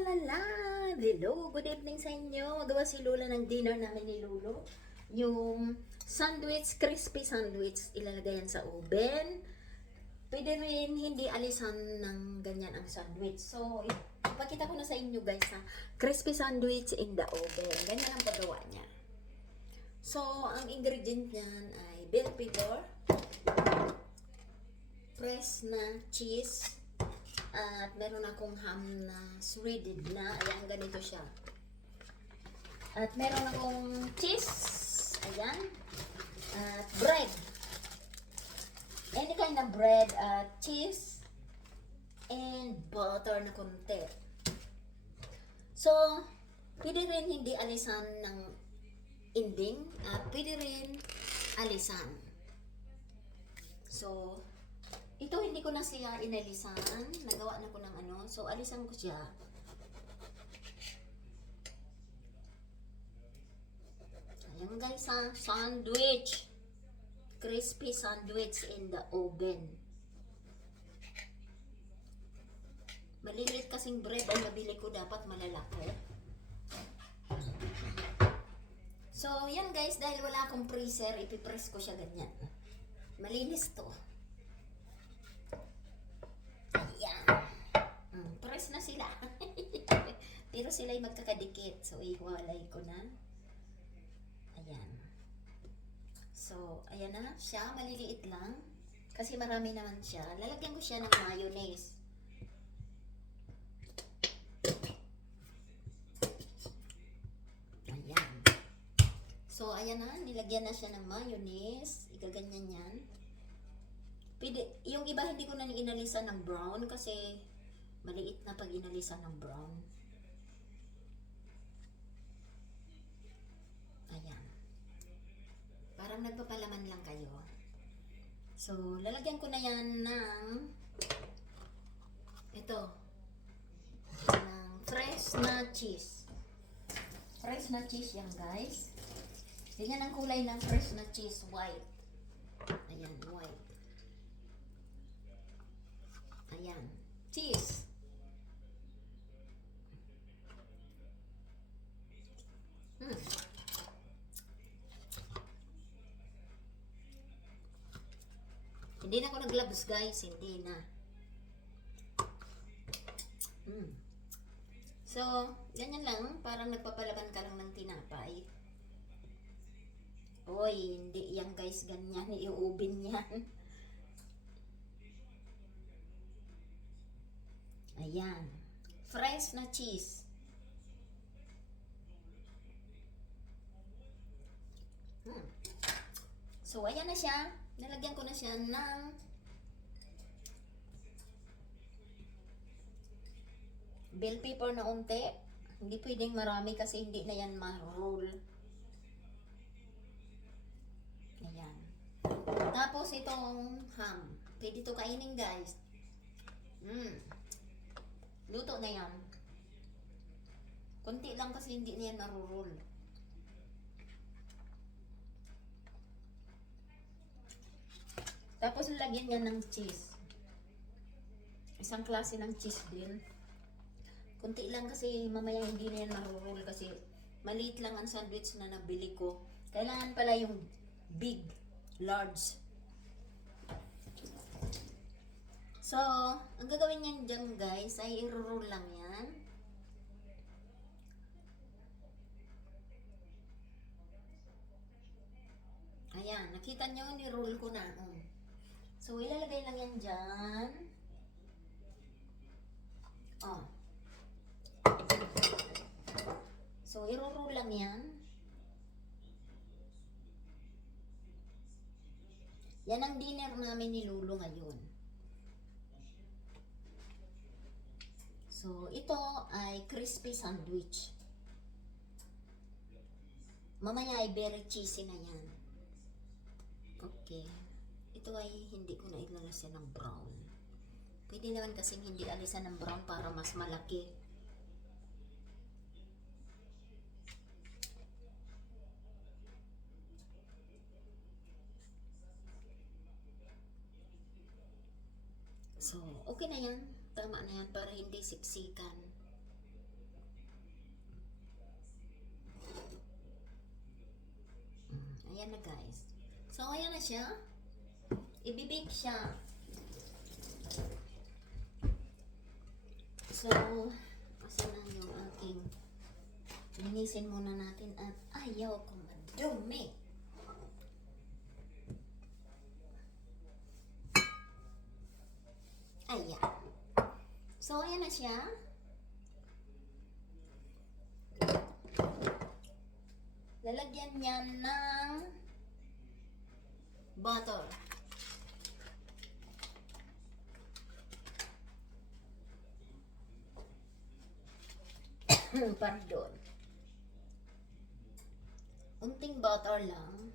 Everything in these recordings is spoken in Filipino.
la la! Hello, good evening sa inyo. Magawa si Lola ng dinner namin ni Lolo. Yung sandwich, crispy sandwich, ilalagay yan sa oven. Pwede rin hindi alisan ng ganyan ang sandwich. So, ipakita ko na sa inyo guys ha. Crispy sandwich in the oven. Ganyan ang paggawa niya. So, ang ingredient niyan ay bell pepper, fresh na cheese, at meron akong ham na shredded na. Ayan, ganito siya. At meron akong cheese. Ayan. At bread. Any kind of bread at cheese. And butter na konti. So, pwede rin hindi alisan ng ending. At pwede rin alisan. So, ito hindi ko na siya inalisan. Nagawa na ko ng ano. So, alisan ko siya. Ayan guys ha. Sandwich. Crispy sandwich in the oven. Maliliit kasing bread ang nabili ko. Dapat malalaki. So, yan guys. Dahil wala akong freezer, ipipress ko siya ganyan. Malinis to. Ayan. Press na sila. Pero sila ay magkakadikit. So, iwalay ko na. Ayan. So, ayan na siya. Maliliit lang. Kasi marami naman siya. Lalagyan ko siya ng mayonnaise. Ayan. So, ayan na. Nilagyan na siya ng mayonnaise. Igaganyan yan. Pwede, yung iba hindi ko na inalisan ng brown kasi maliit na pag inalisan ng brown. Ayan. Parang nagpapalaman lang kayo. So, lalagyan ko na yan ng ito. Ng fresh na cheese. Fresh na cheese yan guys. Ganyan ang kulay ng fresh na cheese. White. Ayan, white. Ayan. Cheese. Hindi na ako nag-gloves guys. Hindi na. So, ganyan lang. Parang nagpapalaban ka lang ng tinapay. Oy, hindi yan guys. Ganyan. I-oven yan. Ayan. Fresh na cheese. So, ayan na siya. Nalagyan ko na siya ng bell pepper na unti. Hindi pwedeng marami kasi hindi na yan ma-roll. Ayan. Tapos itong ham. Pwede ito kainin guys. Luto na yan. Kunti lang kasi hindi na yan marurol. Tapos lagyan niya ng cheese. Isang klase ng cheese din. Kunti lang kasi mamaya hindi na yan marurol kasi maliit lang ang sandwich na nabili ko. Kailangan pala yung big, large. So, ang gagawin niyan dyan guys ay i-roll lang yan. Ayan, nakita nyo, ni-roll ko na. So, ilalagay lang yan dyan. Oh. So, i-roll lang yan. Yan ang dinner namin ni Lolo ngayon. So, ito ay crispy sandwich. Mamaya ay very cheesy na yan. Okay. Ito ay hindi ko na ilalasan ng brown. Pwede naman kasing hindi alisan ng brown para mas malaki. So, okay na yan. Tama na yan para hindi siksikan. siya. Ibibake siya. So, asa na yung aking linisin muna natin at ayaw ko madumi. Ayan. So, ayan na siya. Lalagyan niya ng butter. Pardon. Unting butter lang.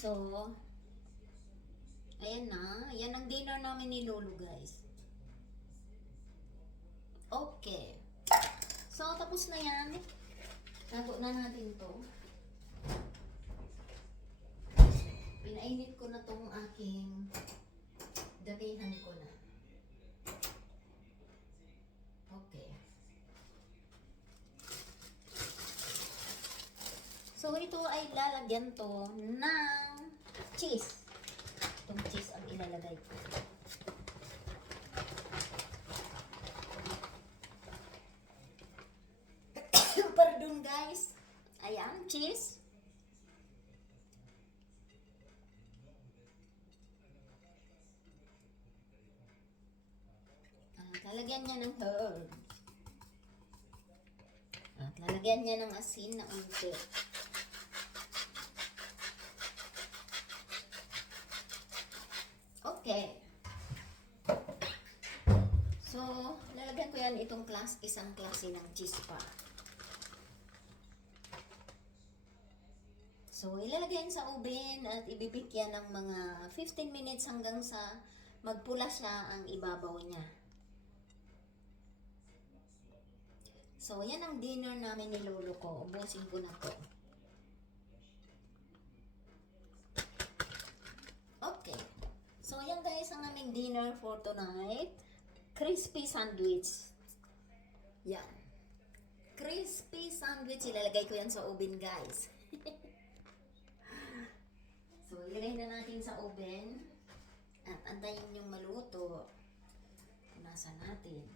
So, ayan na. Yan ang dinner namin ni Lolo, guys. Okay. So, tapos na yan. Tago na natin to. Pinainit ko na tong aking damihan ko na. Okay. So, ito ay lalagyan to ng cheese. Itong cheese ang ilalagay ko. Pardon guys. Ayan, cheese. Lalagyan niya ng herb. At lalagyan niya ng asin na unti. Okay. So, lalagyan ko yan itong isang klase ng cheese pa. So, ilalagay yan sa oven at ibibik yan ng mga 15 minutes hanggang sa magpula siya ang ibabaw niya. So, yan ang dinner namin ni Lolo ko. Ubusin ko na to. Okay. So, yan guys ang aming dinner for tonight. Crispy sandwich. Yan. Crispy sandwich. Ilalagay ko yan sa oven guys. So, ilagay na natin sa oven. At antayin yung maluto. Punasan natin.